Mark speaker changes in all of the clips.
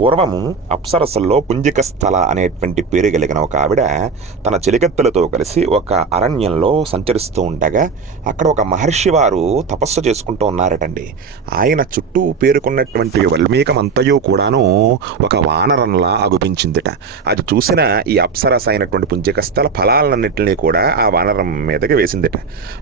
Speaker 1: పూర్వము అప్సరసల్లో పుంజిక స్థల అనేటువంటి పేరు కలిగిన ఒక ఆవిడ తన చెలికత్తెలతో కలిసి ఒక అరణ్యంలో సంచరిస్తూ ఉండగా అక్కడ ఒక మహర్షి వారు తపస్సు చేసుకుంటూ ఉన్నారటండి. ఆయన చుట్టూ పేరుకున్నటువంటి వల్మీకమంతయు కూడాను ఒక వానరంలా అగుపించిందిట అది చూసిన ఈ అప్సరస అయినటువంటి పుంజిక స్థల ఫలాలన్నింటినీ కూడా ఆ వానరం మీదకి వేసిందిట.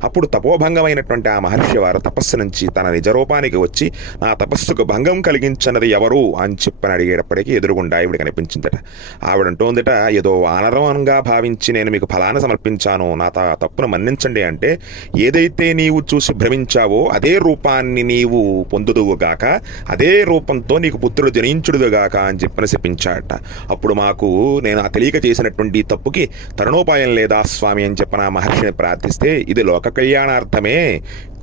Speaker 1: అప్పుడు తపోభంగమైనటువంటి ఆ మహర్షి వారు తపస్సు నుంచి తన నిజరూపానికి వచ్చి నా తపస్సుకు భంగం కలిగించినది ఎవరు అని చెప్పని అడిగేటప్పటికీ ఎదురుగుండా ఆవిడ కనిపించిందట. ఆవిడ అంటోందట ఏదో వానరంగా భావించి నేను మీకు ఫలాన్ని సమర్పించాను. నా తప్పును మన్నించండి అంటే ఏదైతే నీవు చూసి భ్రమించావో అదే రూపాన్ని నీవు పొందుదువుగాక అదే రూపంతో నీకు పుత్రుడు జనించుడుగాక అని చెప్పిన శపించాట అప్పుడు మాకు నేను ఆ తెలియక చేసినటువంటి తప్పుకి తరుణోపాయం లేదా స్వామి అని చెప్పిన మహర్షిని ప్రార్థిస్తే ఇది లోక కళ్యాణార్థమే.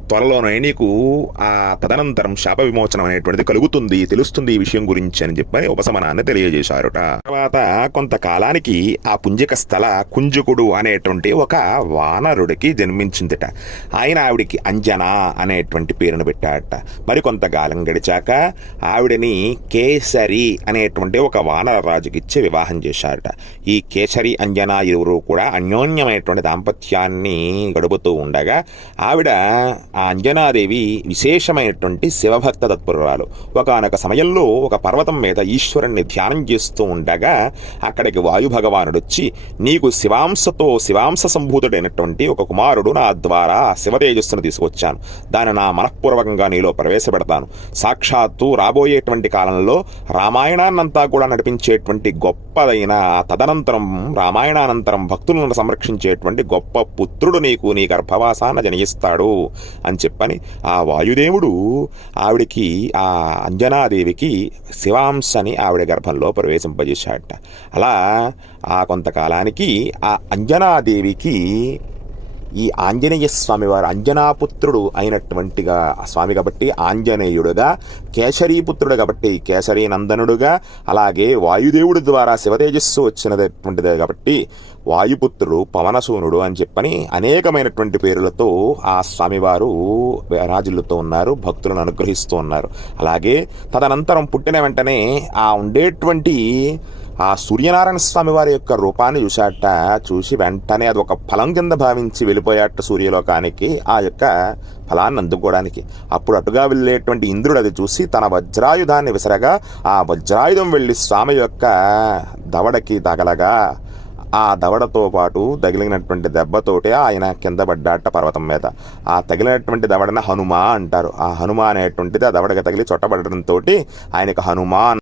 Speaker 1: త్వరలోనే నీకు ఆ తదనంతరం శాప విమోచనం అనేటువంటిది కలుగుతుంది తెలుస్తుంది ఈ విషయం గురించి అని చెప్పని ఉపశమనాన్ని తెలియజేశారుట. తర్వాత కొంతకాలానికి ఆ పుంజిక స్థల కుంజుకుడు అనేటువంటి ఒక వానరుడికి జన్మించిందిట. ఆయన ఆవిడికి అంజనా అనేటువంటి పేరును పెట్టాడట మరి కొంతకాలం గడిచాక ఆవిడని కేసరి అనేటువంటి ఒక వానర రాజుకి ఇచ్చి వివాహం చేశారట. ఈ కేసరి అంజనా ఇరువురు కూడా అన్యోన్యమైనటువంటి దాంపత్యాన్ని గడుపుతూ ఉండగా ఆవిడ ఆ అంజనాదేవి విశేషమైనటువంటి శివభక్త తత్పరురాలు. ఒకనొక సమయంలో ఒక పర్వతం మీద ఈశ్వరుణ్ణి ధ్యానం చేస్తూ ఉండగా అక్కడికి వాయుభగవానుడు వచ్చి నీకు శివాంశతో శివాంశ సంభూతుడైనటువంటి ఒక కుమారుడు నా ద్వారా శివతేజస్సును తీసుకొచ్చాను. దాన్ని నా మనఃపూర్వకంగా నీలో ప్రవేశపెడతాను. సాక్షాత్తు రాబోయేటువంటి కాలంలో రామాయణాన్నంతా కూడా నడిపించేటువంటి గొప్పదైన తదనంతరం రామాయణానంతరం భక్తులను సంరక్షించేటువంటి గొప్ప పుత్రుడు నీకు నీ గర్భవాసాన జనిస్తాడు అని చెప్పని ఆ వాయుదేవుడు ఆవిడికి ఆ అంజనాదేవికి శివాంశని ఆవిడ గర్భంలో ప్రవేశింపజేశాడట. అలా ఆ కొంతకాలానికి ఆ అంజనాదేవికి ఈ ఆంజనేయ స్వామి వారు అంజనాపుత్రుడు అయినటువంటిగా స్వామి కాబట్టి ఆంజనేయుడుగా కేసరీపుత్రుడు కాబట్టి కేసరీ నందనుడుగా అలాగే వాయుదేవుడి ద్వారా శివతేజస్సు వచ్చినటువంటిదే కాబట్టి వాయుపుత్రుడు పవనసూనుడు అని చెప్పని అనేకమైనటువంటి పేరులతో ఆ స్వామివారు రాజులతో ఉన్నారు భక్తులను అనుగ్రహిస్తూ ఉన్నారు. అలాగే తదనంతరం పుట్టిన వెంటనే ఆ ఉండేటువంటి ఆ సూర్యనారాయణ స్వామి వారి యొక్క రూపాన్ని చూశాట చూసి వెంటనే అది ఒక ఫలం కింద భావించి వెళ్ళిపోయాట సూర్యలోకానికి ఆ యొక్క ఫలాన్ని అందుకోవడానికి. అప్పుడు అటుగా వెళ్ళేటువంటి ఇంద్రుడు అది చూసి తన వజ్రాయుధాన్ని విసరగా ఆ వజ్రాయుధం వెళ్ళి స్వామి యొక్క దవడకి తగలగా ఆ దవడతో పాటు తగిలినటువంటి దెబ్బతోటే ఆయన కింద పడ్డాట పర్వతం మీద. ఆ తగిలినటువంటి దవడన హనుమ అంటారు. ఆ హనుమ అనేటువంటిది ఆ దవడకి తగిలి చొట్టబడడంతో ఆయనకు హనుమాన్